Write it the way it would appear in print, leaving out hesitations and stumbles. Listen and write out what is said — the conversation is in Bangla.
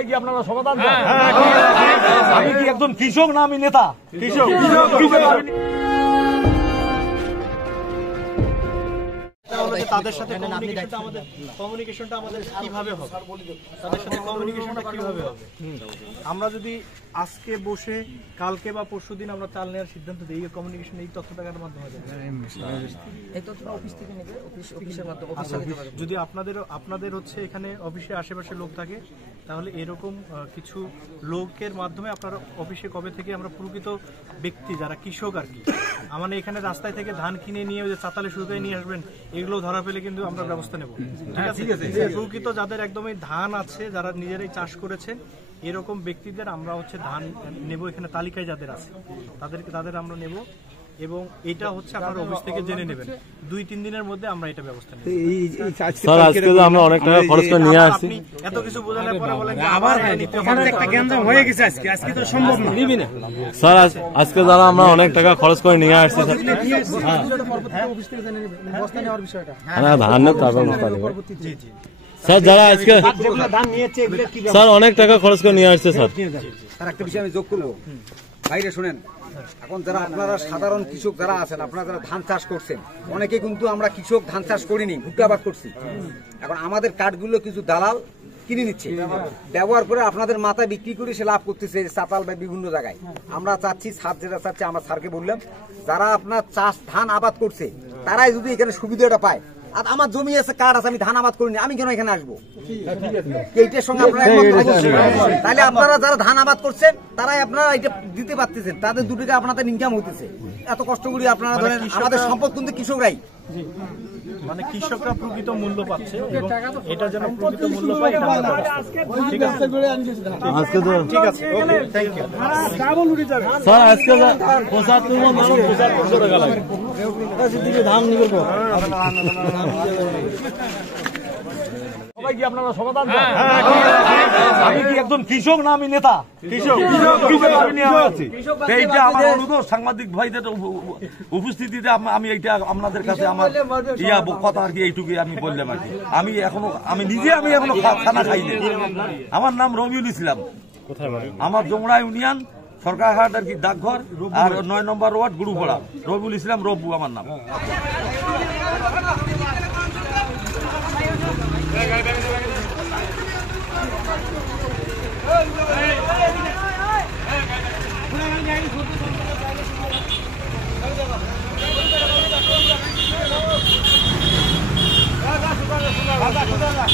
সবাই কি আপনারা সমাধান আমি কি একজন কৃষক না আমি নেতা কৃষক তাদের সাথে কমিউনিকেশনটা আমাদের কিভাবে হবে তাদের সাথে কমিউনিকেশনটা কিভাবে হবে আমরা যদি আজকে বসে কালকে বা পরশুদিন আমরা চাল নেওয়ার সিদ্ধান্ত দিই কমিউনিকেশন এই তথ্যটার মাধ্যমে এই তথ্যটা অফিস থেকে নেবে অফিসের মাধ্যমে যদি আপনাদের হচ্ছে এখানে অফিসে আশেপাশে লোক থাকে তাহলে এরকম কিছু লোকের মাধ্যমে আপনার অফিসে কবে থেকে আমরা প্রকৃত ব্যক্তি যারা কৃষক আর কি আমাদের এখানে রাস্তায় থেকে ধান কিনে নিয়ে ওই যে চাতালে শুকায় নিয়ে আসবেন এগুলো ধরা পেলে কিন্তু আমরা ব্যবস্থা নেব ঠিক আছে প্রকৃত যাদের একদমই ধান আছে যারা নিজেরাই চাষ করেছেন এরকম ব্যক্তিদের আমরা হচ্ছে ধান নেব এখানে তালিকায় যাদের আছে তাদের আমরা নেব এবং এটা হচ্ছে আপনার অফিস থেকে জেনে নেবেন 2-3 দিনের মধ্যে আমরা এটা ব্যবস্থা নেব স্যার আজকে তো আমরা অনেক টাকা খরচ করে নিয়ে আসছি এত কিছু বোঝানোর পরে বলেন আবার একটা গ্যাঞ্জাম হয়ে গেছে আজকে তো সম্ভব না নিবি না স্যার আজকে যারা আমরা অনেক টাকা খরচ করে নিয়ে আসছি স্যার অফিস থেকে জেনে নেবেন বস্তা নেওয়ার বিষয়টা হ্যাঁ ধান না তারপর জি জি স্যার যারা আজকে ধান নিয়েছে এগুলো কি স্যার অনেক টাকা খরচ করে নিয়ে আসছে স্যার একটা বিষয় আমি যোগ করবো বাইরে শুনেন এখন যারা আপনারা সাধারণ কৃষক যারা আছেন আপনারা যারা ধান চাষ করছেন অনেকে কিন্তু আমরা কৃষক ধান চাষ করিনি ভুট্টাবাদ করছি এখন আমাদের কাঠগুলো কিছু দালাল কিনে নিচ্ছে ব্যবহার করে আপনাদের মাথায় বিক্রি করে সে লাভ করতেছে চাতাল বা বিভিন্ন জায়গায় আমরা চাচ্ছি স্যার যেটা চাচ্ছে আমরা স্যারকে বললাম যারা আপনার চাষ ধান আবাদ করছে তারাই যদি এখানে সুবিধাটা পায় আর আমার জমি আছে কার্ড আছে আমি ধান আবাদ করিনি আমি কেন এখানে আসবো এইটার সঙ্গে আপনারা তাহলে আপনারা যারা ধান আবাদ করছেন তারাই আপনারা এটা দিতে পারতেছেন তাদের 2 টাকা আপনাদের ইনকাম হতেছে এত কষ্ট করে আপনারা ধরেন আমাদের সম্পদ কিন্তু কৃষকরাই মানে কৃষকরা প্রকৃত মূল্য পাচ্ছে এবং এটা যেন প্রকৃত মূল্য পায় ঠিক আছে আজকে তো ঠিক আছে ওকে থ্যাংক ইউ স্যার আজকে 75 মন 75 টাকা লাগে দিকে ধান নিবে সবাই কি আপনারা সমাধান আমি কি একজন কৃষক না আমি নেতা কৃষক আমি নিয়ে আসছি এইটা আমার অনুরোধ সাংবাদিক ভাইদের উপস্থিতিতে আমি এইটা আপনাদের কাছে আমার কথা আর কি এইটুকুই আমি বললাম আর কি আমি নিজে এখনো খানা খাইনি আমার নাম রবিউল ইসলাম আমার জমরা ইউনিয়ন সরকারহাট আর কি ডাকঘর আর 9 নম্বর ওয়ার্ড গুরুপাড়া রবিউল ইসলাম রব্বু আমার নাম দাদা